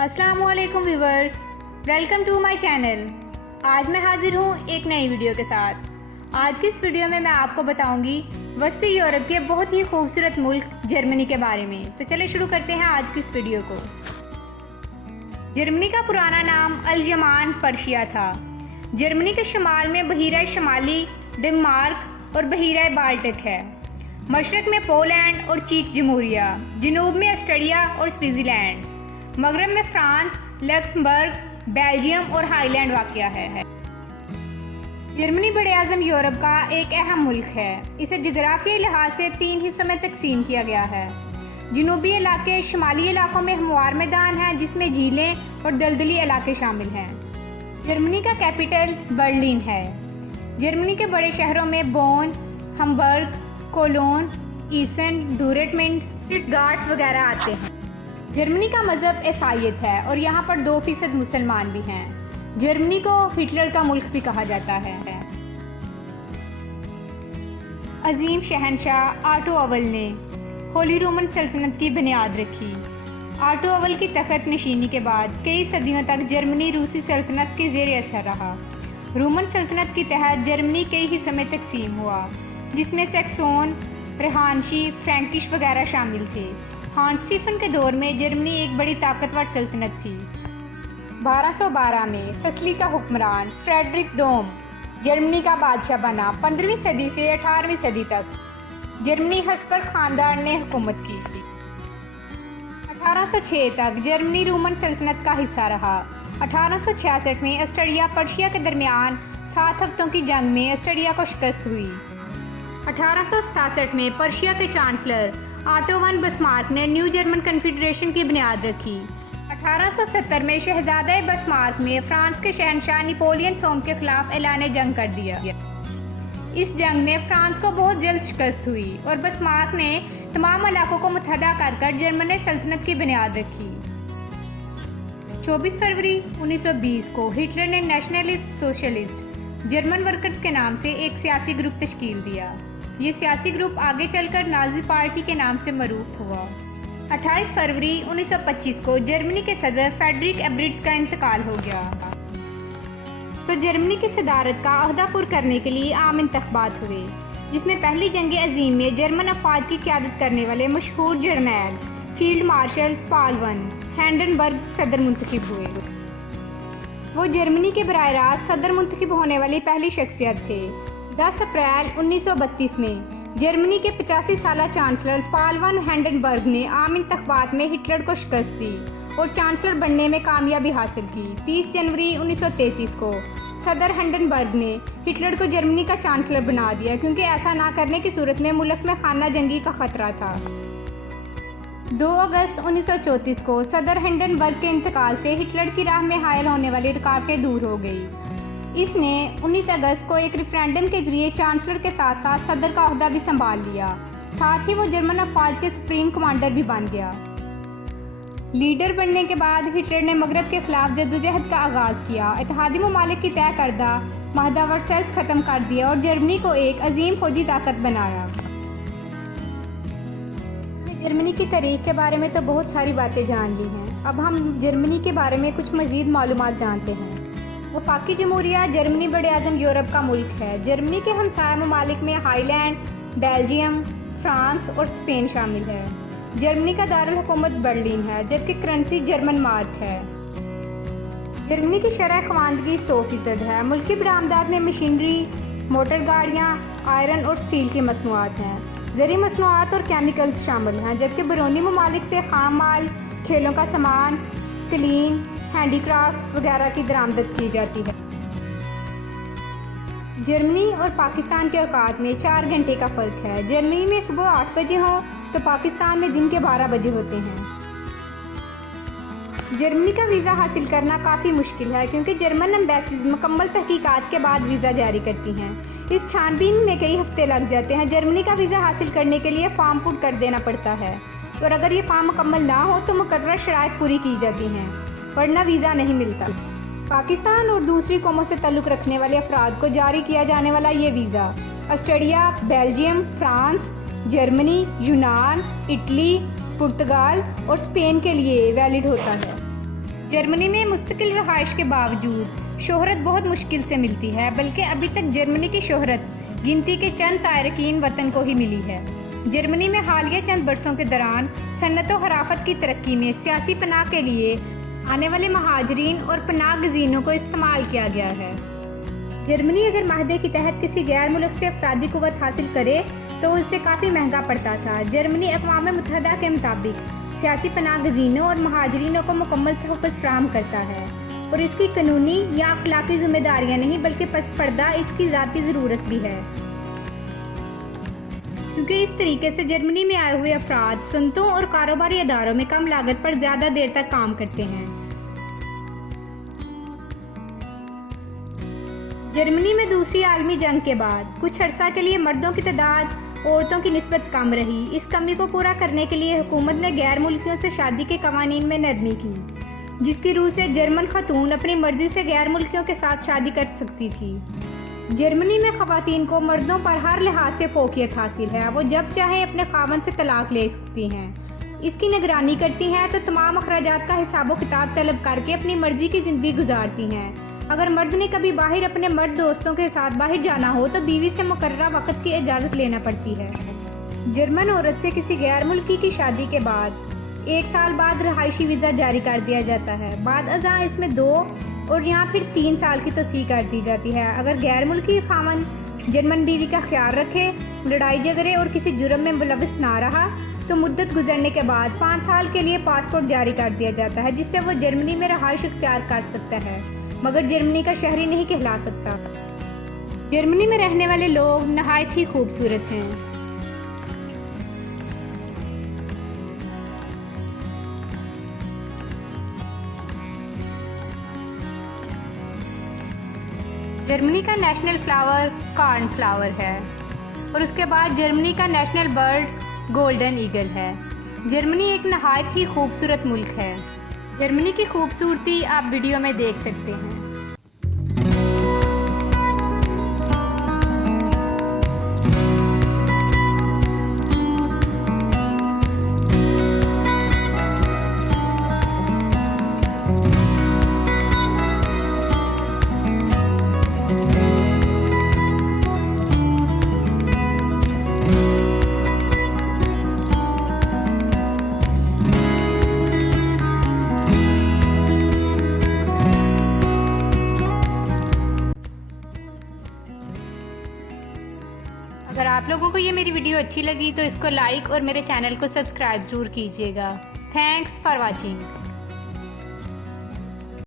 अस्सलाम वालेकुम viewers, welcome to my channel. आज मैं हाजिर हूँ एक नई वीडियो के साथ। आज की इस वीडियो में मैं आपको बताऊंगी वस्ती यूरोप के बहुत ही खूबसूरत मुल्क जर्मनी के बारे में। तो चलिए शुरू करते हैं आज की इस वीडियो को। जर्मनी का पुराना नाम अल-यमान पर्शिया था। जर्मनी के शुमाल में बहीरा शमाली डेनमार्क और बहीरा बाल्टिक है। मशरक में पोलैंड और चेक जमहूरिया, जनूब में ऑस्ट्रिया और स्विट्जरलैंड, मगरब में फ्रांस, लक्समबर्ग, बेल्जियम और हाईलैंड वाक़या है। जर्मनी बड़े आज़म यूरोप का एक अहम मुल्क है। इसे जोग्राफियाई लिहाज से 3 हिस्सों में तकसीम किया गया है। जनूबी इलाके शुमाली इलाकों में हमवार मैदान हैं जिसमें झीलें और दलदली इलाके शामिल हैं। जर्मनी का कैपिटल बर्लिन है। जर्मनी के बड़े शहरों में बोन, हमबर्ग, कोलोन, ईसन, डोरेटमंड, स्टुटगार्ट वगैरह आते हैं। जर्मनी का मज़हब ईसाईयत है और यहाँ पर 2% मुसलमान भी हैं। जर्मनी को हिटलर का मुल्क भी कहा जाता है। अजीम शहनशाह ऑटो अव्वल ने होली रोमन सल्तनत की बुनियाद रखी। ऑटो अव्वल की तख्त नशीनी के बाद कई सदियों तक जर्मनी रूसी सल्तनत के ज़ेर असर रहा। रोमन सल्तनत के तहत जर्मनी कई हिस्सों में तकसीम हुआ, जिसमें सैक्सोन, रहानशी, फ्रैंकिश वगैरह शामिल थे। हांस स्टीफन के दौर में जर्मनी एक बड़ी ताकतवर सल्तनत थी। 1212 में फसली का हुक्मरान फ्रेडरिक दोम जर्मनी का बादशाह बना। 15वीं सदी से 18वीं सदी तक जर्मनी हस्पर खानदान ने हुकूमत की थी। 1806 तक जर्मनी रोमन सल्तनत का हिस्सा रहा। 1866 में ऑस्ट्रिया पर्शिया के दरमियान 7 हफ्तों की जंग में ऑस्ट्रिया को शिकस्त हुई। 1867 में पर्शिया के चांसलर ऑटो वन बिस्मार्क ने न्यू जर्मन कन्फेडरेशन की बुनियाद रखी। 1870 में शहजादा बिस्मार्क ने फ्रांस के शहनशाह नेपोलियन सोम के खिलाफ ऐलान जंग कर दिया। इस जंग में फ्रांस को बहुत जल्द शिकस्त हुई और बिस्मार्क ने तमाम इलाकों को मुत्तहदा कर जर्मनी सल्तनत की बुनियाद रखी। 24 फरवरी 1920 को हिटलर ने नेशनलिस्ट सोशलिस्ट जर्मन वर्कर्स के नाम से एक सियासी ग्रुप तश्कील दिया। ये सियासी ग्रुप आगे चलकर नाजी पार्टी के नाम से मरूफ हुआ। 28 फरवरी 1925 को जर्मनी के सदर फ्रेडरिक एब्रिट्ज का इंतकाल हो गया। तो जर्मनी की सदारत का अहदा पुर करने के लिए आम इंतखाबात हुए, जिसमें पहली जंग अजीम में जर्मन अफवाज की क़यादत करने वाले मशहूर Jarnail field marshal pol one Hindenburg सदर मुंतखब हुए। वो जर्मनी के बराह रास्त सदर मुंतखब होने वाली पहली शख्सियत थे। 10 अप्रैल 1932 में जर्मनी के 85 साला चांसलर पॉल वन हिंडनबर्ग ने आम इंतखाबात में हिटलर को शिकस्त दी और चांसलर बनने में कामयाबी हासिल की। 30 जनवरी 1933 को सदर हिंडनबर्ग ने हिटलर को जर्मनी का चांसलर बना दिया, क्योंकि ऐसा ना करने की सूरत में मुल्क में खाना जंगी का खतरा था। 2 अगस्त 1934 को सदर हिंडनबर्ग के इंतकाल से हिटलर की राह में हायल होने वाली रुकावटें दूर हो गई। इसने 19 अगस्त को एक रेफरेंडम के जरिए चांसलर के साथ साथ सदर का ओहदा भी संभाल लिया। साथ ही वो जर्मन अफवाज के सुप्रीम कमांडर भी बन गया। लीडर बनने के बाद हिटलर ने मगरब के खिलाफ जद्दोजहद का आगाज़ किया। इत्तेहादी ममालिक की तय करदा महदा वर्सेल्स ख़त्म कर दिया और जर्मनी को एक अजीम फौजी ताकत बनाया। जर्मनी की तारीख के बारे में तो बहुत सारी बातें जान ली हैं। अब हम जर्मनी के बारे में कुछ मज़ीद मालूमात जानते हैं। वफाकी जमहूरिया जर्मनी बड़े आज़म यूरोप का मुल्क है। जर्मनी के हमसाया ममालिक में हाईलैंड, बेल्जियम, फ्रांस और स्पेन शामिल है। जर्मनी का दारुल हुकूमत बर्लिन है, जबकि करेंसी जर्मन मार्क है। जर्मनी की शरह खवानदगी 100% है। मुल्की बरामदात में मशीनरी, मोटर गाड़ियाँ, आयरन और स्टील की मसनूआत हैं। ज़री मसनूआत और केमिकल्स शामिल हैं, जबकि बैरूनी ममालिक से खाम माल, खेलों का सामान, सलीन, हैंडीक्राफ्ट्स वगैरह की दरामद की जाती है। जर्मनी और पाकिस्तान के औकात में 4 घंटे का फ़र्क है। जर्मनी में सुबह 8 बजे हो तो पाकिस्तान में दिन के 12 बजे होते हैं। जर्मनी का वीज़ा हासिल करना काफ़ी मुश्किल है, क्योंकि जर्मन एम्बेसीज मुकम्मल तहकीकात के बाद वीज़ा जारी करती हैं। इस छानबीन में कई हफ्ते लग जाते हैं। जर्मनी का वीज़ा हासिल करने के लिए फॉर्म पुट कर देना पड़ता है, और अगर ये फॉर्म मुकम्मल ना हो तो मुकर्रर शराइत पूरी की जाती हैं, वरना वीज़ा नहीं मिलता। पाकिस्तान और दूसरी कौमों से ताल्लुक़ रखने वाले अफराद को जारी किया जाने वाला ये visa Austria, Belgium, France, Germany, यूनान, इटली, पुर्तगाल और स्पेन के लिए वैलिड होता है। जर्मनी में मुस्तकिल रहाइश के बावजूद शोहरत बहुत मुश्किल से मिलती है, बल्कि अभी तक जर्मनी की शोहरत गिनती के चंद तारकीन वतन को ही मिली है। जर्मनी में हालिया चंद बरसों के दौरान सन्नत व हराफत की तरक्की में सियासी पनाह के लिए आने वाले महाजरीन और पनाह गज़ीनों को इस्तेमाल किया गया है। जर्मनी अगर माहदे के तहत किसी गैर मुल्क से अफरादी कुव्वत हासिल करे तो उससे काफ़ी महंगा पड़ता था। जर्मनी अक़वाम मुत्तहिदा के मुताबिक सियासी पनाह गज़ीनों और महाजरीनों को मुकम्मल तहफ़्फ़ुज़ फराहम करता है और इसकी कानूनी या अखलाकी जिम्मेदारियाँ नहीं बल्कि पस पर्दा इसकी ज़ाती ज़रूरत भी है, क्योंकि इस तरीके से जर्मनी में आए हुए अफराद सनतों और कारोबारी अदारों में कम लागत पर ज़्यादा देर तक काम करते हैं। जर्मनी में दूसरी आलमी जंग के बाद कुछ अर्सा के लिए मर्दों की तादाद औरतों की निस्बत कम रही। इस कमी को पूरा करने के लिए हुकूमत ने गैर मुल्कियों से शादी के कवानीन में नरमी की, जिसकी रूह से जर्मन खातून अपनी मर्जी से गैर मुल्कियों के साथ शादी कर सकती थी। जर्मनी में ख़वातीन को मर्दों पर हर लिहाज से फोकियत हासिल है। वो जब चाहे अपने खावंद से तलाक ले सकती हैं, इसकी निगरानी करती हैं तो तमाम अखराजात का हिसाब किताब तलब करके अपनी मर्जी की ज़िंदगी गुजारती हैं। अगर मर्द ने कभी बाहर अपने मर्द दोस्तों के साथ बाहर जाना हो तो बीवी से मुकर्ररा वक्त की इजाज़त लेना पड़ती है। जर्मन औरत से किसी गैर मुल्की की शादी के बाद 1 साल बाद रहायशी वीज़ा जारी कर दिया जाता है। बाद अज़ां इसमें 2 और या फिर 3 साल की तोसीह कर दी जाती है। अगर गैर मुल्की खामन जर्मन बीवी का ख्याल रखे, लड़ाई झगड़े और किसी जुर्म में मुलविस ना रहा तो मुद्दत गुजरने के बाद 5 साल के लिए पासपोर्ट जारी कर दिया जाता है, जिससे वो जर्मनी में रहाइश इख्तियार कर सकता है, मगर जर्मनी का शहरी नहीं कहला सकता। जर्मनी में रहने वाले लोग नहायत ही खूबसूरत हैं। जर्मनी का नेशनल फ्लावर कॉर्न फ्लावर है और उसके बाद जर्मनी का नेशनल बर्ड गोल्डन ईगल है। जर्मनी एक नहायत ही खूबसूरत मुल्क है। जर्मनी की खूबसूरती आप वीडियो में देख सकते हैं। अगर आप लोगों को ये मेरी वीडियो अच्छी लगी तो इसको लाइक और मेरे चैनल को सब्सक्राइब ज़रूर कीजिएगा। Thanks for watching.